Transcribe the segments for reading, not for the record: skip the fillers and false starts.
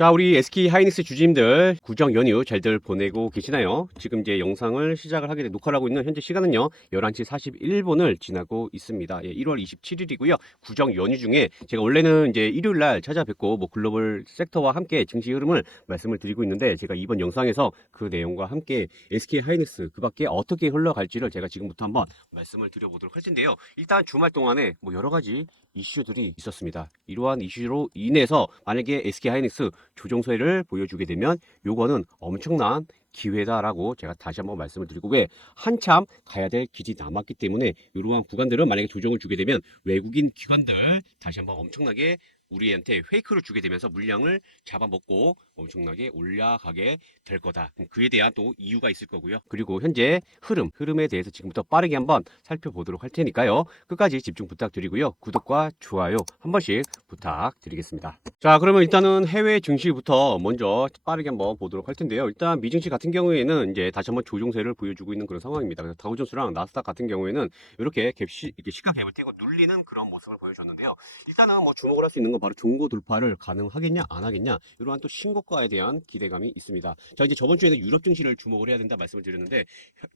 자, 우리 SK 하이닉스 주주님들 구정 연휴 잘들 보내고 계시나요? 지금 이제 영상을 시작을 하게 돼 녹화를 하고 있는 현재 시간은요 11시 41분을 지나고 있습니다. 1월 27일이고요. 구정 연휴 중에 제가 원래는 이제 일요일 날 찾아뵙고 뭐 글로벌 섹터와 함께 증시 흐름을 말씀을 드리고 있는데, 제가 이번 영상에서 그 내용과 함께 SK 하이닉스 그 밖에 어떻게 흘러갈지를 제가 지금부터 한번 말씀을 드려보도록 할 텐데요. 일단 주말 동안에 뭐 여러 가지 이슈들이 있었습니다. 이러한 이슈로 인해서 만약에 SK 하이닉스 조정세를 보여주게 되면 요거는 엄청난 기회다라고 제가 다시 한번 말씀을 드리고, 왜 한참 가야 될 길이 남았기 때문에 이러한 구간들은 만약에 조정을 주게 되면 외국인 기관들 다시 한번 엄청나게 우리한테 페이크를 주게 되면서 물량을 잡아먹고 엄청나게 올라가게 될 거다. 그에 대한 또 이유가 있을 거고요. 그리고 현재 흐름에 대해서 지금부터 빠르게 한번 살펴보도록 할 테니까요. 끝까지 집중 부탁드리고요. 구독과 좋아요 한 번씩 부탁드리겠습니다. 자, 그러면 일단은 해외 증시부터 먼저 빠르게 한번 보도록 할 텐데요. 일단 미증시 같은 경우에는 이제 다시 한번 조정세를 보여주고 있는 그런 상황입니다. 그래서 다우존스랑 나스닥 같은 경우에는 이렇게 이렇게 시가 갭을 떼고 눌리는 그런 모습을 보여줬는데요. 일단은 뭐 주목을 할 수 있는 건 바로 종고 돌파를 가능하겠냐 안 하겠냐, 이러한 또 신고가에 대한 기대감이 있습니다. 자, 이제 저번 주에는 유럽 증시를 주목을 해야 된다 말씀을 드렸는데,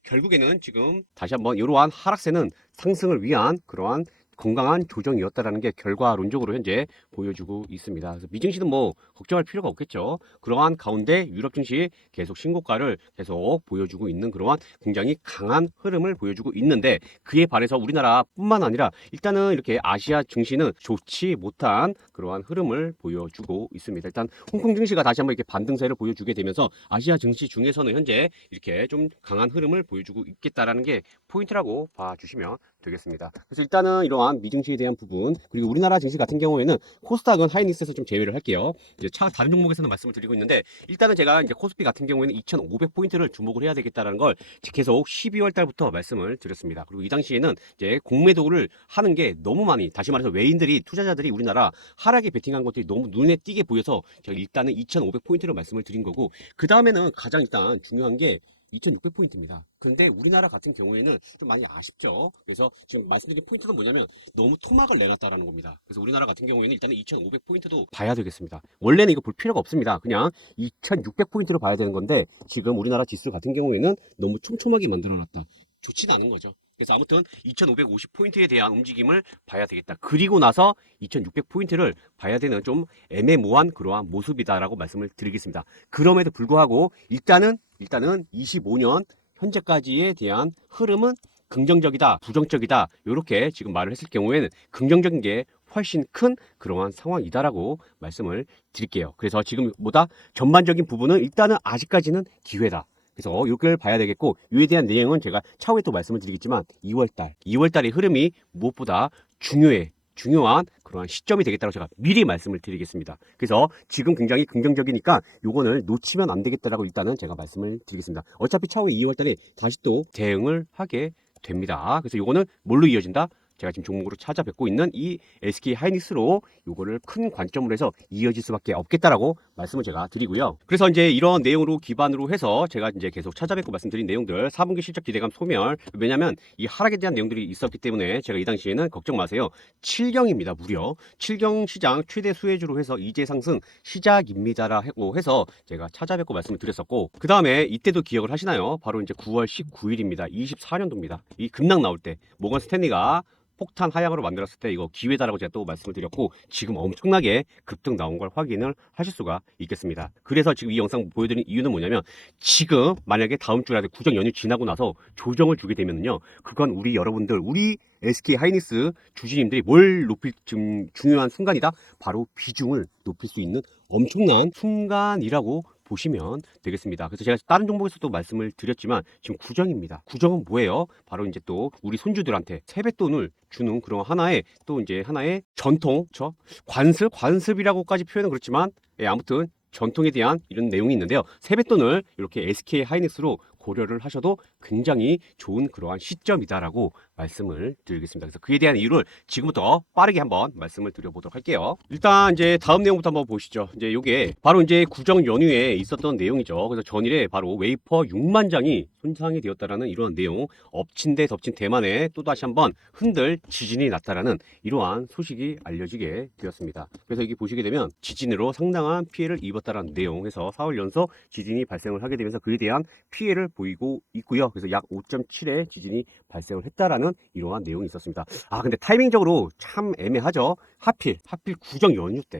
결국에는 지금 다시 한번 이러한 하락세는 상승을 위한 그러한 건강한 조정이었다라는 게 결과론적으로 현재 보여주고 있습니다. 그래서 미증시는 뭐 걱정할 필요가 없겠죠. 그러한 가운데 유럽 증시 계속 신고가를 계속 보여주고 있는 그러한 굉장히 강한 흐름을 보여주고 있는데, 그에 반해서 우리나라뿐만 아니라 일단은 이렇게 아시아 증시는 좋지 못한 그러한 흐름을 보여주고 있습니다. 일단 홍콩 증시가 다시 한번 이렇게 반등세를 보여주게 되면서 아시아 증시 중에서는 현재 이렇게 좀 강한 흐름을 보여주고 있겠다라는 게 포인트라고 봐주시면 되겠습니다. 그래서 일단은 이러한 미증시에 대한 부분, 그리고 우리나라 증시 같은 경우에는 코스닥은 하이닉스에서 좀 제외를 할게요. 이제 다른 종목에서는 말씀을 드리고 있는데, 일단은 제가 이제 코스피 같은 경우에는 2,500포인트를 주목을 해야 되겠다라는 걸 계속 12월 달부터 말씀을 드렸습니다. 그리고 이 당시에는 이제 공매도를 하는 게 너무 많이, 다시 말해서 외인들이, 투자자들이 우리나라 하락에 베팅한 것들이 너무 눈에 띄게 보여서 제가 일단은 2,500포인트를 말씀을 드린 거고, 그 다음에는 가장 일단 중요한 게 2,600포인트입니다. 그런데 우리나라 같은 경우에는 좀 많이 아쉽죠. 그래서 지금 말씀드린 포인트는 뭐냐면 너무 토막을 내놨다라는 겁니다. 그래서 우리나라 같은 경우에는 일단은 2,500포인트도 봐야 되겠습니다. 원래는 이거 볼 필요가 없습니다. 그냥 2,600포인트로 봐야 되는 건데, 지금 우리나라 지수 같은 경우에는 너무 촘촘하게 만들어놨다. 좋지는 않은 거죠. 그래서 아무튼 2,550포인트에 대한 움직임을 봐야 되겠다. 그리고 나서 2,600포인트를 봐야 되는 좀 애매모호한 그러한 모습이다라고 말씀을 드리겠습니다. 그럼에도 불구하고 일단은 25년 현재까지에 대한 흐름은 긍정적이다, 부정적이다, 이렇게 지금 말을 했을 경우에는 긍정적인 게 훨씬 큰 그러한 상황이다라고 말씀을 드릴게요. 그래서 지금보다 전반적인 부분은 일단은 아직까지는 기회다. 그래서 이걸 봐야 되겠고, 이에 대한 내용은 제가 차후에 또 말씀을 드리겠지만 2월달의 흐름이 무엇보다 중요한 그러한 시점이 되겠다고 제가 미리 말씀을 드리겠습니다. 그래서 지금 굉장히 긍정적이니까 요거를 놓치면 안 되겠다라고 일단은 제가 말씀을 드리겠습니다. 어차피 차후에 2월달에 다시 또 대응을 하게 됩니다. 그래서 요거는 뭘로 이어진다? 제가 지금 종목으로 찾아뵙고 있는 이 SK 하이닉스로 요거를 큰 관점으로 해서 이어질 수밖에 없겠다라고 말씀을 제가 드리고요. 그래서 이제 이런 내용으로 기반으로 해서 제가 이제 계속 찾아뵙고 말씀드린 내용들, 4분기 실적 기대감 소멸, 왜냐면 이 하락에 대한 내용들이 있었기 때문에 제가 이 당시에는 걱정 마세요. 7경입니다. 무려 7경 시장 최대 수혜주로 해서 이제 상승 시작입니다라고 해서 제가 찾아뵙고 말씀을 드렸었고, 그 다음에 이때도 기억을 하시나요? 바로 이제 9월 19일입니다. 24년도입니다. 이 급락 나올 때 모건 스탠리가 폭탄 하향으로 만들었을 때 이거 기회다라고 제가 또 말씀을 드렸고, 지금 엄청나게 급등 나온 걸 확인을 하실 수가 있겠습니다. 그래서 지금 이 영상 보여드린 이유는 뭐냐면, 지금 만약에 다음 주라도 구정 연휴 지나고 나서 조정을 주게 되면요, 그건 우리 여러분들, 우리 SK 하이닉스 주주님들이 뭘 높일 중요한 순간이다? 바로 비중을 높일 수 있는 엄청난 순간이라고 보시면 되겠습니다. 그래서 제가 다른 종목에서도 말씀을 드렸지만 지금 구정입니다. 구정은 뭐예요? 바로 이제 또 우리 손주들한테 세뱃돈을 주는 그런 하나의 전통, 관습이라고까지 표현은 그렇지만, 아무튼 전통에 대한 이런 내용이 있는데요. 세뱃돈을 이렇게 SK 하이닉스로 고려를 하셔도 굉장히 좋은 그러한 시점이다라고 말씀을 드리겠습니다. 그래서 그에 대한 이유를 지금부터 빠르게 한번 말씀을 드려보도록 할게요. 일단 이제 다음 내용부터 한번 보시죠. 이제 요게 바로 이제 구정 연휴에 있었던 내용이죠. 그래서 전일에 바로 웨이퍼 6만 장이 손상이 되었다라는 이러한 내용, 엎친 데 덮친 대만에 또다시 한번 흔들 지진이 났다라는 이러한 소식이 알려지게 되었습니다. 그래서 여기 보시게 되면 지진으로 상당한 피해를 입었다라는 내용에서 4월 연속 지진이 발생을 하게 되면서 그에 대한 피해를 보이고 있고요. 그래서 약 5.7의 지진이 발생을 했다라는 이러한 내용이 있었습니다. 근데 타이밍적으로 참 애매하죠. 하필 구정 연휴 때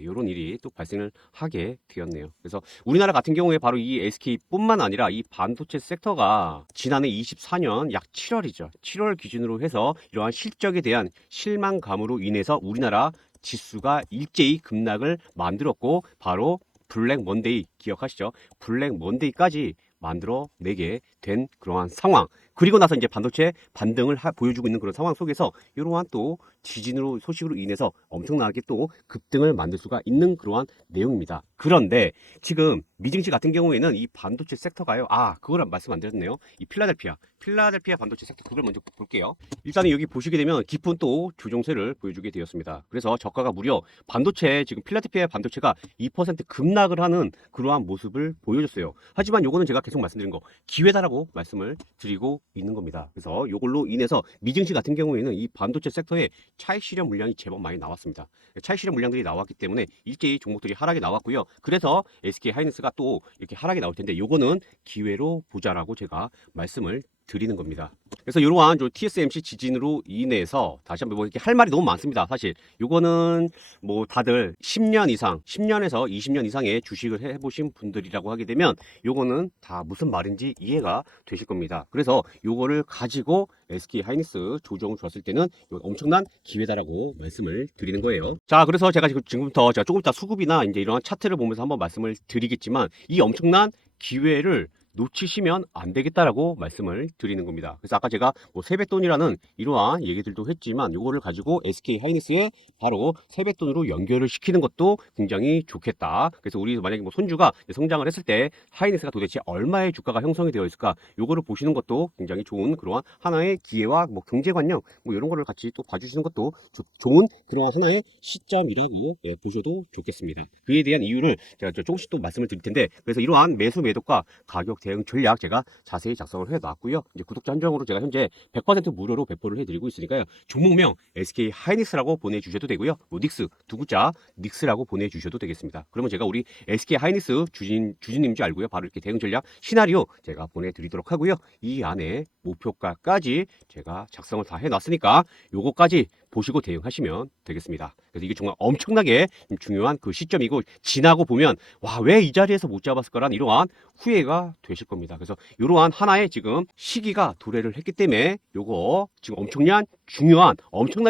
이런 일이 또 발생을 하게 되었네요. 그래서 우리나라 같은 경우에 바로 이 SK뿐만 아니라 이 반도체 섹터가 지난해 24년 약 7월이죠. 7월 기준으로 해서 이러한 실적에 대한 실망감으로 인해서 우리나라 지수가 일제히 급락을 만들었고 바로 블랙 먼데이 기억하시죠? 블랙 먼데이까지 만들어내게 된 그러한 상황. 그리고 나서 이제 반도체 반등을 보여주고 있는 그런 상황 속에서 이러한 또 지진으로 소식으로 인해서 엄청나게 또 급등을 만들 수가 있는 그러한 내용입니다. 그런데 지금 미증시 같은 경우에는 이 반도체 섹터가요. 그걸 말씀 안 드렸네요. 이 필라델피아 반도체 섹터 그걸 먼저 볼게요. 일단은 여기 보시게 되면 깊은 또 조정세를 보여주게 되었습니다. 그래서 저가가 무려 반도체 지금 필라델피아 반도체가 2% 급락을 하는 그러한 모습을 보여줬어요. 하지만 요거는 제가 계속 말씀드린 거 기회다라고 말씀을 드리고 있는 겁니다. 그래서 요걸로 인해서 미증시 같은 경우에는 이 반도체 섹터에 차익 실현 물량이 제법 많이 나왔습니다. 차익 실현 물량들이 나왔기 때문에 일제히 종목들이 하락이 나왔고요. 그래서 SK 하이닉스가 또 이렇게 하락이 나올 텐데 요거는 기회로 보자라고 제가 말씀을 드리는 겁니다. 그래서 이러한 TSMC 지진으로 인해서 다시 한번 이렇게 할 말이 너무 많습니다. 사실 요거는 뭐 다들 10년 이상, 10년에서 20년 이상의 주식을 해보신 분들이라고 하게 되면 요거는 다 무슨 말인지 이해가 되실 겁니다. 그래서 요거를 가지고 SK 하이닉스 조정을 줬을 때는 엄청난 기회다라고 말씀을 드리는 거예요. 자, 그래서 제가 지금부터 제가 조금 이따 수급이나 이제 이런 차트를 보면서 한번 말씀을 드리겠지만 이 엄청난 기회를 놓치시면 안 되겠다라고 말씀을 드리는 겁니다. 그래서 아까 제가 뭐 세뱃돈이라는 이러한 얘기들도 했지만 요거를 가지고 SK 하이닉스에 바로 세뱃돈으로 연결을 시키는 것도 굉장히 좋겠다. 그래서 우리 만약에 뭐 손주가 성장을 했을 때 하이닉스가 도대체 얼마의 주가가 형성이 되어 있을까 요거를 보시는 것도 굉장히 좋은 그러한 하나의 기회와 뭐 경제관념 뭐 이런 거를 같이 또 봐주시는 것도 좋은 그러한 하나의 시점이라고 보셔도 좋겠습니다. 그에 대한 이유를 제가 조금씩 또 말씀을 드릴 텐데 그래서 이러한 매수 매도가 가격 대응 전략 제가 자세히 작성을 해놨고요. 이제 구독자 한정으로 제가 현재 100% 무료로 배포를 해드리고 있으니까요. 종목명 SK 하이닉스라고 보내주셔도 되고요. 뭐 닉스 두 글자 닉스라고 보내주셔도 되겠습니다. 그러면 제가 우리 SK 하이닉스 주진님 줄 알고요. 바로 이렇게 대응 전략 시나리오 제가 보내드리도록 하고요. 이 안에 목표가까지 제가 작성을 다 해놨으니까 요거까지 보시고 대응하시면 되겠습니다. 그래서 이게 정말 엄청나게 중요한 그 시점이고 지나고 보면 와, 왜 이 자리에서 못 잡았을까라는 이러한 후회가 되실 겁니다. 그래서 이러한 하나의 지금 시기가 도래를 했기 때문에 요거 지금 엄청나게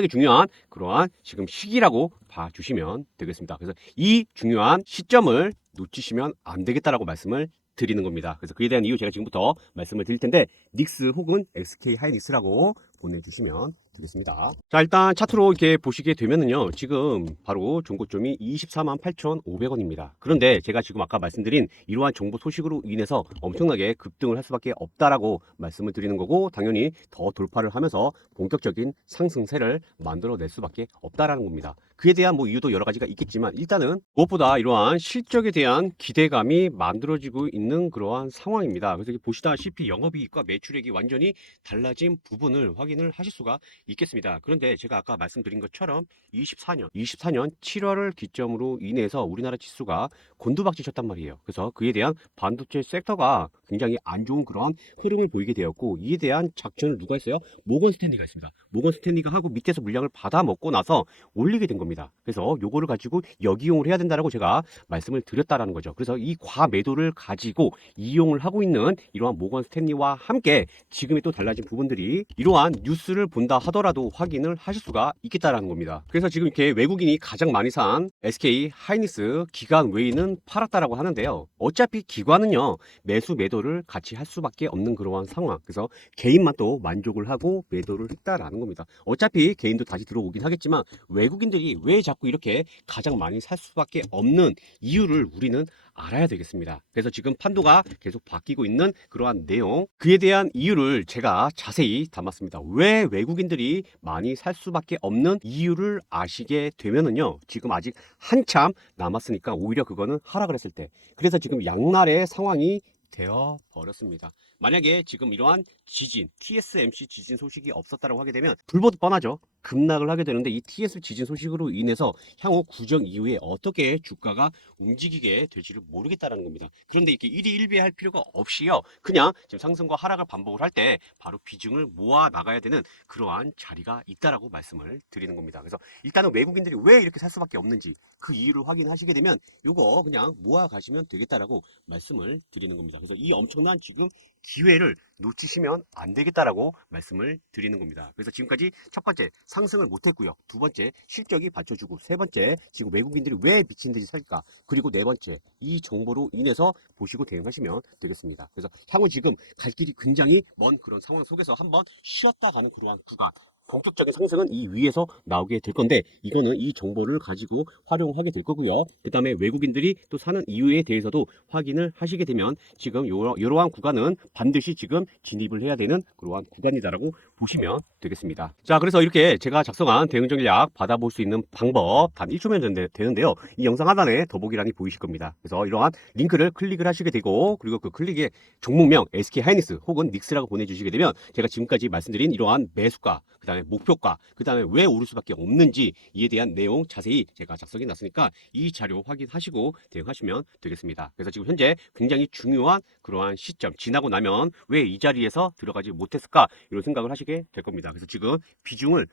중요한 그러한 지금 시기라고 봐주시면 되겠습니다. 그래서 이 중요한 시점을 놓치시면 안 되겠다라고 말씀을 드리는 겁니다. 그래서 그에 대한 이유 제가 지금부터 말씀을 드릴 텐데 닉스 혹은 SK 하이닉스라고 보내주시면 되겠습니다. 자, 일단 차트로 이렇게 보시게 되면은요, 지금 바로 종고점이 248,500원입니다. 그런데 제가 지금 아까 말씀드린 이러한 정보 소식으로 인해서 엄청나게 급등을 할 수밖에 없다라고 말씀을 드리는 거고, 당연히 더 돌파를 하면서 본격적인 상승세를 만들어낼 수밖에 없다라는 겁니다. 그에 대한 뭐 이유도 여러 가지가 있겠지만 일단은 무엇보다 이러한 실적에 대한 기대감이 만들어지고 있는 그러한 상황입니다. 그래서 보시다시피 영업이익과 매출액이 완전히 달라진 부분을 확인을 하실 수가 있겠습니다. 그런데 제가 아까 말씀드린 것처럼 24년 7월을 기점으로 인해서 우리나라 지수가 곤두박질쳤단 말이에요. 그래서 그에 대한 반도체 섹터가 굉장히 안 좋은 그런 흐름을 보이게 되었고, 이에 대한 작전을 누가 했어요? 모건 스탠리가 했습니다. 모건 스탠리가 하고 밑에서 물량을 받아 먹고 나서 올리게 된 겁니다. 그래서 요거를 가지고 역이용을 해야 된다라고 제가 말씀을 드렸다라는 거죠. 그래서 이 과매도를 가지고 이용을 하고 있는 이러한 모건 스탠리와 함께 지금의 또 달라진 부분들이 이러한 뉴스를 본다 하더라도 확인을 하실 수가 있겠다라는 겁니다. 그래서 지금 이렇게 외국인이 가장 많이 산 SK 하이닉스 기관 외인은 팔았다라고 하는데요. 어차피 기관은요, 매수 매도를 같이 할 수밖에 없는 그러한 상황. 그래서 개인만 또 만족을 하고 매도를 했다라는 겁니다. 어차피 개인도 다시 들어오긴 하겠지만 외국인들이 왜 자꾸 이렇게 가장 많이 살 수밖에 없는 이유를 우리는 알아야 되겠습니다. 그래서 지금 판도가 계속 바뀌고 있는 그러한 내용, 그에 대한 이유를 제가 자세히 담았습니다. 왜 외국인들이 많이 살 수밖에 없는 이유를 아시게 되면은요, 지금 아직 한참 남았으니까 오히려 그거는 하락을 했을 때, 그래서 지금 양날의 상황이 되어 버렸습니다. 만약에 지금 이러한 지진, TSMC 지진 소식이 없었다고 하게 되면 불보듯 뻔하죠. 급락을 하게 되는데 이 TS 지진 소식으로 인해서 향후 구정 이후에 어떻게 주가가 움직이게 될지를 모르겠다라는 겁니다. 그런데 이렇게 일희일비할 필요가 없이요. 그냥 지금 상승과 하락을 반복을 할 때 바로 비중을 모아 나가야 되는 그러한 자리가 있다라고 말씀을 드리는 겁니다. 그래서 일단은 외국인들이 왜 이렇게 살 수밖에 없는지 그 이유를 확인하시게 되면 요거 그냥 모아 가시면 되겠다라고 말씀을 드리는 겁니다. 그래서 이 엄청난 지금 기회를 놓치시면 안 되겠다라고 말씀을 드리는 겁니다. 그래서 지금까지 첫 번째 상승을 못했고요. 두 번째 실적이 받쳐주고, 세 번째 지금 외국인들이 왜 미친 듯이 살까, 그리고 네 번째 이 정보로 인해서 보시고 대응하시면 되겠습니다. 그래서 향후 지금 갈 길이 굉장히 먼 그런 상황 속에서 한번 쉬었다 가는 그러한 구간, 본격적인 상승은 이 위에서 나오게 될 건데, 이거는 이 정보를 가지고 활용하게 될 거고요. 그 다음에 외국인들이 또 사는 이유에 대해서도 확인을 하시게 되면 지금 이러한 구간은 반드시 지금 진입을 해야 되는 그러한 구간이다라고 보시면 되겠습니다. 자, 그래서 이렇게 제가 작성한 대응 전략 받아볼 수 있는 방법 단 1초면 되는데요. 이 영상 하단에 더보기란이 보이실 겁니다. 그래서 이러한 링크를 클릭을 하시게 되고, 그리고 그 클릭에 종목명 SK 하이닉스 혹은 닉스라고 보내주시게 되면 제가 지금까지 말씀드린 이러한 매수가, 그 다음에 목표가, 그 다음에 왜 오를 수밖에 없는지 이에 대한 내용 자세히 제가 작성해 놨으니까 이 자료 확인하시고 대응하시면 되겠습니다. 그래서 지금 현재 굉장히 중요한 그러한 시점, 지나고 나면 왜 이 자리에서 들어가지 못했을까, 이런 생각을 하시게 될 겁니다. 그래서 지금 비중을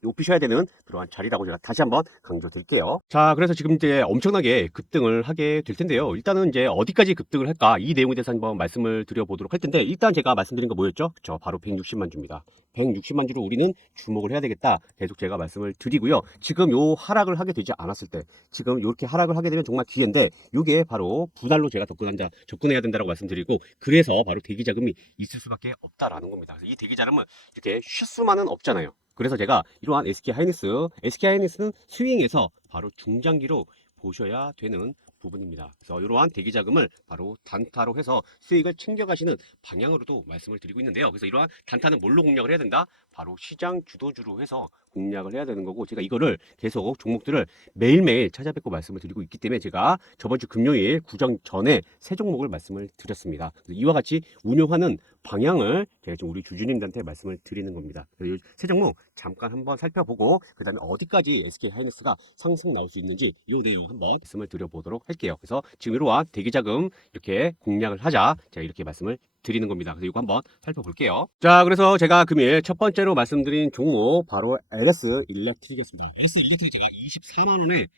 높이셔야 되는 그러한 자리라고 제가 다시 한번 강조드릴게요. 자, 그래서 지금 이제 엄청나게 급등을 하게 될 텐데요. 일단은 이제 어디까지 급등을 할까, 이 내용에 대해서 한번 말씀을 드려보도록 할 텐데, 일단 제가 말씀드린 거 뭐였죠? 그쵸, 바로 160만 주입니다. 160만 주로 우리는 주목을 해야 되겠다, 계속 제가 말씀을 드리고요. 지금 요 하락을 하게 되지 않았을 때, 지금 이렇게 하락을 하게 되면 정말 기회인데, 요게 바로 분할로 제가 접근해야 된다고 말씀드리고, 그래서 바로 대기 자금이 있을 수밖에 없다라는 겁니다. 그래서 이 대기 자금은 이렇게 쉴 수만은 없잖아요. 그래서 제가 이러한 SK하이닉스는 스윙에서 바로 중장기로 보셔야 되는 부분입니다. 그래서 이러한 대기 자금을 바로 단타로 해서 수익을 챙겨가시는 방향으로도 말씀을 드리고 있는데요. 그래서 이러한 단타는 뭘로 공략을 해야 된다? 바로 시장 주도주로 해서 공략을 해야 되는 거고, 제가 이거를 계속 종목들을 매일매일 찾아뵙고 말씀을 드리고 있기 때문에 제가 저번 주 금요일 구정 전에 세 종목을 말씀을 드렸습니다. 그래서 이와 같이 운용하는 방향을 제가 지금 우리 주주님들한테 말씀을 드리는 겁니다. 그래서 이 세 종목 잠깐 한번 살펴보고, 그 다음에 어디까지 SK 하이닉스가 상승 나올 수 있는지 이 내용 한번 말씀을 드려보도록 할게요. 그래서 지금 이러한 대기자금 이렇게 공략을 하자, 제가 이렇게 말씀을 드리는 겁니다. 그래서 이거 한번 살펴볼게요. 자, 그래서 제가 금일 첫 번째로 말씀드린 종목 바로 LS 일렉트릭이었습니다. LS 일렉트릭 제가 24만 원에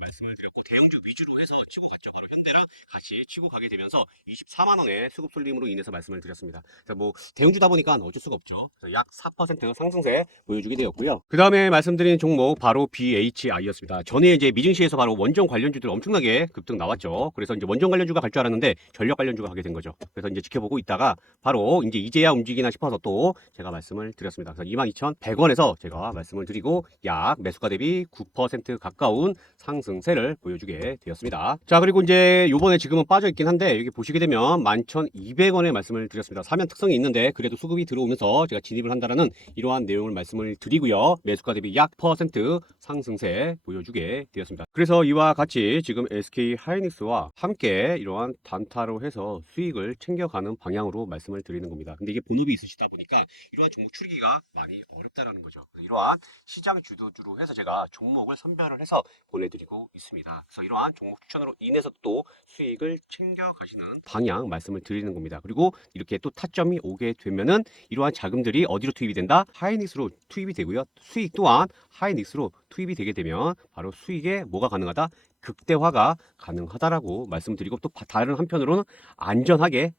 말씀을 드렸고, 대형주 위주로 해서 치고 갔죠. 바로 현대랑 같이 치고 가게 되면서 24만 원의 수급 쏠림으로 인해서 말씀을 드렸습니다. 그래서 뭐 대형주다 보니까 어쩔 수가 없죠. 그래서 약 4% 상승세 보여주게 되었고요. 그 다음에 말씀드린 종목 바로 BHI였습니다. 전에 이제 미증시에서 바로 원전 관련주들 엄청나게 급등 나왔죠. 그래서 이제 원전 관련주가 갈 줄 알았는데 전력 관련주가 가게 된 거죠. 그래서 이제 지켜보고 있다가 바로 이제 이제야 움직이나 싶어서 또 제가 말씀을 드렸습니다. 그래서 22,100원에서 제가 말씀을 드리고 약 매수가 대비 9% 가까운 상승세를 보여주게 되었습니다. 자, 그리고 이제 요번에 지금은 빠져 있긴 한데, 여기 보시게 되면 11,200원에 말씀을 드렸습니다. 사면 특성이 있는데 그래도 수급이 들어오면서 제가 진입을 한다라는 이러한 내용을 말씀을 드리고요. 매수가 대비 약 퍼센트 상승세 보여주게 되었습니다. 그래서 이와 같이 지금 SK 하이닉스와 함께 이러한 단타로 해서 수익을 챙겨가는 방향으로 말씀을 드리는 겁니다. 근데 이게 본업이 있으시다 보니까 이러한 종목 추리기가 많이 어렵다라는 거죠. 그래서 이러한 시장 주도주로 해서 제가 종목을 선별을 해서 보내드리고 있습니다. 그래서 이러한 종목 추천으로 인해서 또 수익을 챙겨가시는 방향 말씀을 드리는 겁니다. 그리고 이렇게 또 타점이 오게 되면은 이러한 자금들이 어디로 투입이 된다? 하이닉스로 투입이 되고요. 수익 또한 하이닉스로 투입이 되게 되면 바로 수익에 뭐가 가능하다? 극대화가 가능하다라고 말씀드리고, 또 다른 한편으로는 안전하게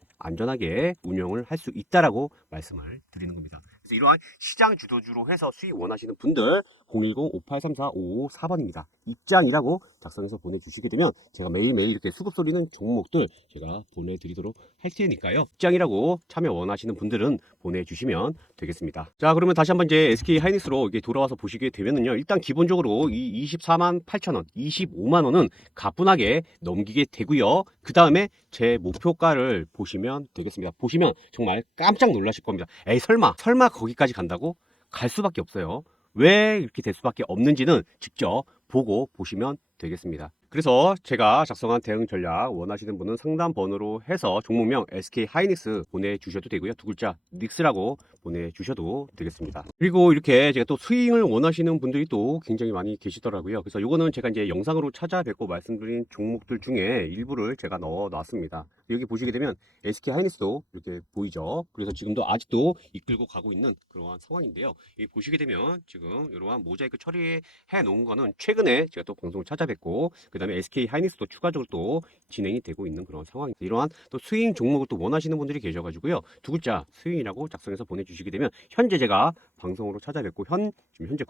운영을 할 수 있다라고 말씀을 드리는 겁니다. 그래서 이러한 시장 주도주로 해서 수익 원하시는 분들 010-5834-554번입니다. 입장이라고 작성해서 보내주시게 되면 제가 매일매일 이렇게 수급 쏠리는 종목들 제가 보내드리도록 할 테니까요. 입장이라고 참여 원하시는 분들은 보내주시면 되겠습니다. 자, 그러면 다시 한번 이제 SK 하이닉스로 이게 돌아와서 보시게 되면은요, 일단 기본적으로 이 24만 8천 원, 25만 원은 가뿐하게 넘기게 되고요. 그 다음에 제 목표가를 보시면 되겠습니다. 보시면 정말 깜짝 놀라실 겁니다. 에이, 설마 거기까지 간다고? 갈 수밖에 없어요. 왜 이렇게 될 수밖에 없는지는 직접 보고 보시면 되겠습니다. 그래서 제가 작성한 대응 전략 원하시는 분은 상담 번호로 해서 종목명 SK 하이닉스 보내주셔도 되고요. 두 글자 닉스라고 보내주셔도 되겠습니다. 그리고 이렇게 제가 또 스윙을 원하시는 분들이 또 굉장히 많이 계시더라고요. 그래서 요거는 제가 이제 영상으로 찾아뵙고 말씀드린 종목들 중에 일부를 제가 넣어 놨습니다. 여기 보시게 되면 SK 하이닉스도 이렇게 보이죠. 그래서 지금도 아직도 이끌고 가고 있는 그러한 상황인데요. 여기 보시게 되면 지금 이러한 모자이크 처리해 놓은 거는 최근에 제가 또 방송을 찾아뵙고 그 다음에 SK 하이닉스도 추가적으로 또 진행이 되고 있는 그런 상황입니다. 이러한 또 스윙 종목을 또 원하시는 분들이 계셔가지고요. 두 글자 스윙이라고 작성해서 보내주시게 되면 현재 제가 방송으로 찾아뵙고 지금 현재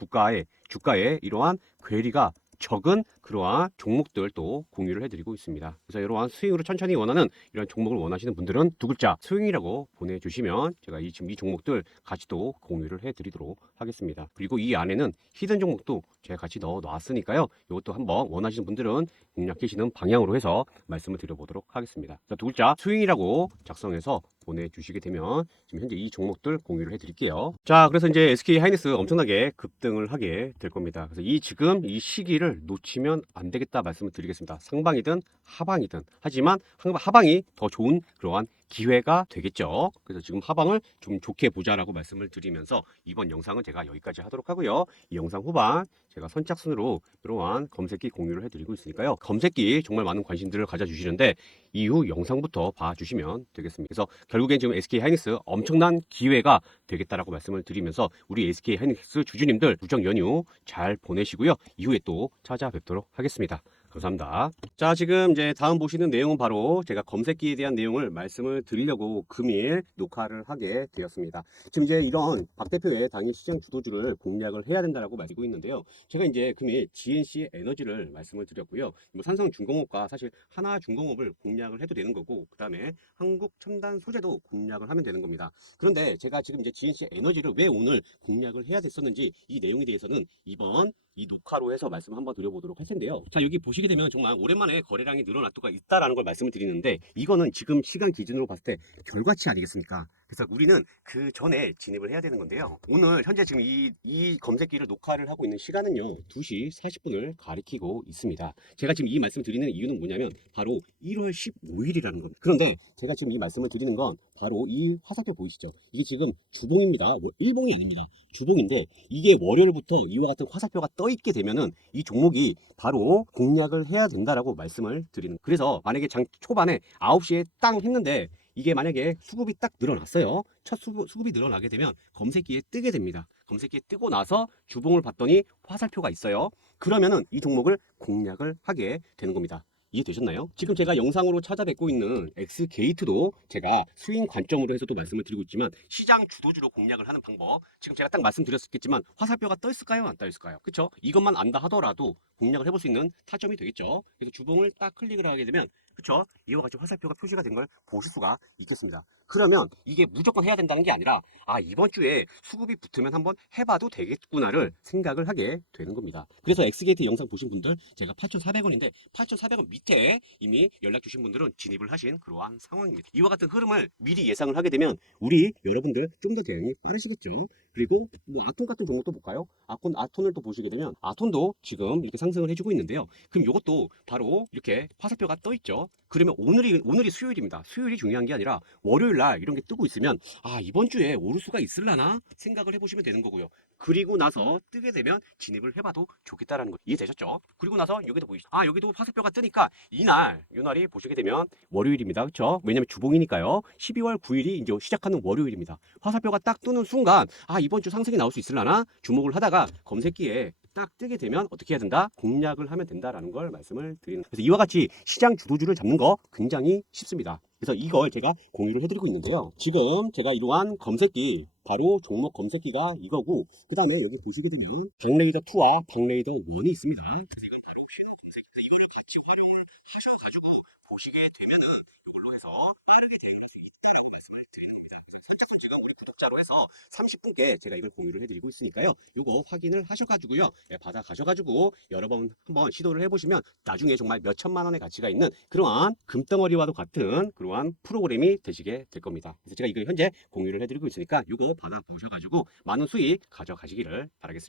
주가에 이러한 괴리가 적은 그러한 종목들 또 공유를 해드리고 있습니다. 그래서 이러한 스윙으로 천천히 원하는 이런 종목을 원하시는 분들은 두 글자 스윙이라고 보내주시면 제가 지금 이 종목들 같이 또 공유를 해드리도록 하겠습니다. 그리고 이 안에는 히든 종목도 제가 같이 넣어 놨으니까요. 이것도 한번 원하시는 분들은 공략하시는 방향으로 해서 말씀을 드려보도록 하겠습니다. 두 글자 스윙이라고 작성해서 보내주시게 되면 지금 현재 이 종목들 공유를 해드릴게요. 자, 그래서 이제 SK 하이닉스 엄청나게 급등을 하게 될 겁니다. 그래서 지금 이 시기를 놓치면 안 되겠다 말씀을 드리겠습니다. 상방이든 하방이든 하지만 하방이 더 좋은 그러한 기회가 되겠죠. 그래서 지금 하방을 좀 좋게 보자라고 말씀을 드리면서 이번 영상은 제가 여기까지 하도록 하고요. 이 영상 후반 제가 선착순으로 이러한 검색기 공유를 해드리고 있으니까요. 검색기 정말 많은 관심들을 가져주시는데 이후 영상부터 봐주시면 되겠습니다. 그래서 결국엔 지금 SK 하이닉스 엄청난 기회가 되겠다라고 말씀을 드리면서 우리 SK 하이닉스 주주님들 구정 연휴 잘 보내시고요. 이후에 또 찾아뵙도록 하겠습니다. 감사합니다. 자, 지금 이제 다음 보시는 내용은 바로 제가 검색기에 대한 내용을 말씀을 드리려고 금일 녹화를 하게 되었습니다. 지금 이제 이런 박 대표의 당일 시장 주도주를 공략을 해야 된다라고 말씀드리고 있는데요. 제가 이제 금일 GNC 에너지를 말씀을 드렸고요. 뭐 삼성중공업과 사실 하나중공업을 공략을 해도 되는 거고, 그 다음에 한국첨단소재도 공략을 하면 되는 겁니다. 그런데 제가 지금 이제 GNC 에너지를 왜 오늘 공략을 해야 됐었는지 이 내용에 대해서는 이번 이 녹화로 해서 말씀 한번 드려보도록 할 텐데요. 자, 여기 보시게 되면 정말 오랜만에 거래량이 늘어났다가 있다라는 걸 말씀을 드리는데 이거는 지금 시간 기준으로 봤을 때 결과치 아니겠습니까? 그래서 우리는 그 전에 진입을 해야 되는 건데요. 오늘 현재 지금 이 검색기를 녹화를 하고 있는 시간은요 2시 40분을 가리키고 있습니다. 제가 지금 이 말씀을 드리는 이유는 뭐냐면 바로 1월 15일이라는 겁니다. 그런데 제가 지금 이 말씀을 드리는 건 바로 이 화살표 보이시죠? 이게 지금 주봉입니다. 일봉이 아닙니다. 주봉인데 이게 월요일부터 이와 같은 화살표가 떠 있게 되면은 이 종목이 바로 공략을 해야 된다라고 말씀을 드리는. 그래서 만약에 장 초반에 9시에 땅 했는데 이게 만약에 수급이 딱 늘어났어요. 첫 수급이 늘어나게 되면 검색기에 뜨게 됩니다. 검색기에 뜨고 나서 주봉을 봤더니 화살표가 있어요. 그러면은 이 종목을 공략을 하게 되는 겁니다. 이해되셨나요? 지금 제가 영상으로 찾아뵙고 있는 X게이트도 제가 스윙 관점으로 해서도 말씀을 드리고 있지만 시장 주도주로 공략을 하는 방법 지금 제가 딱 말씀드렸겠지만 화살표가 떠 있을까요? 안 떠 있을까요? 그쵸? 이것만 안다 하더라도 공략을 해볼 수 있는 타점이 되겠죠. 그래서 주봉을 딱 클릭을 하게 되면 그쵸? 이와 같이 화살표가 표시가 된 걸 보실 수가 있겠습니다. 그러면 이게 무조건 해야 된다는 게 아니라 이번 주에 수급이 붙으면 한번 해봐도 되겠구나를 생각을 하게 되는 겁니다. 그래서 엑스게이트 영상 보신 분들 제가 8,400원인데 8,400원 밑에 이미 연락 주신 분들은 진입을 하신 그러한 상황입니다. 이와 같은 흐름을 미리 예상을 하게 되면 우리 여러분들 좀 더 대응이 빠르시겠죠. 그리고 뭐 아톤 같은 종목도 볼까요? 아톤을 또 보시게 되면 아톤도 지금 이렇게 상승을 해주고 있는데요. 그럼 이것도 바로 이렇게 화살표가 떠 있죠. 그러면 오늘이 수요일입니다. 수요일이 중요한 게 아니라 월요일 날 이런 게 뜨고 있으면 이번 주에 오를 수가 있을라나 생각을 해보시면 되는 거고요. 그리고 나서 뜨게 되면 진입을 해봐도 좋겠다라는 거 이해되셨죠? 그리고 나서 여기도 보이시죠? 여기도 화살표가 이니까 이날이 보시게 되면 월요일입니다. 그렇죠? 왜냐면 주봉이니까요. 12월 9일이 이제 시작하는 월요일입니다. 화살표가 딱 뜨는 순간 이번 주 상승이 나올 수 있을라나 주목을 하다가 검색기에 딱 뜨게 되면 어떻게 해야 된다? 공략을 하면 된다라는 걸 말씀을 드리는. 그래서 이와 같이 시장 주도주를 잡는 거 굉장히 쉽습니다. 그래서 이걸 제가 공유를 해드리고 있는데요. 지금 제가 이러한 검색기 바로 종목 검색기가 이거고 그 다음에 여기 보시게 되면 박레이더 2와 박레이더 1이 있습니다. 그래서 이건 바로 섀도우 검색기입니다. 이거를 같이 활용하셔가지고 보시게 되면은 이걸로 해서 빠르게 대응할 수 있다라고 말씀을 드리는 겁니다. 그래서 살짝 지금 우리 구독자로 해서 30분께 제가 이걸 공유를 해드리고 있으니까요. 요거 확인을 하셔가지고요. 받아 가셔가지고 여러 번 한번 시도를 해보시면 나중에 정말 몇 천만 원의 가치가 있는 그러한 금덩어리와도 같은 그러한 프로그램이 되시게 될 겁니다. 그래서 제가 이걸 현재 공유를 해드리고 있으니까 요거 받아 보셔가지고 많은 수익 가져가시기를 바라겠습니다.